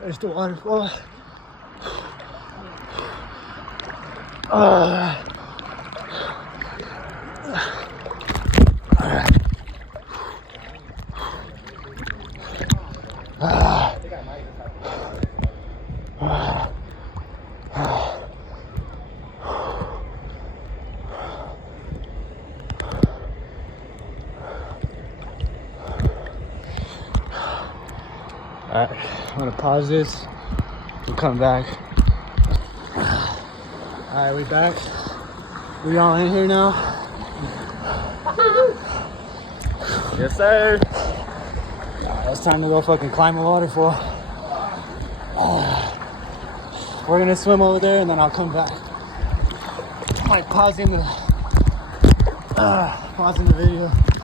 There's the waterfall. Alright, I'm gonna pause this. We'll come back. Alright, we back. We all in here now. Yes, sir. Alright, it's time to go fucking climb a waterfall. We're gonna swim over there and then I'll come back. I might pausing the video.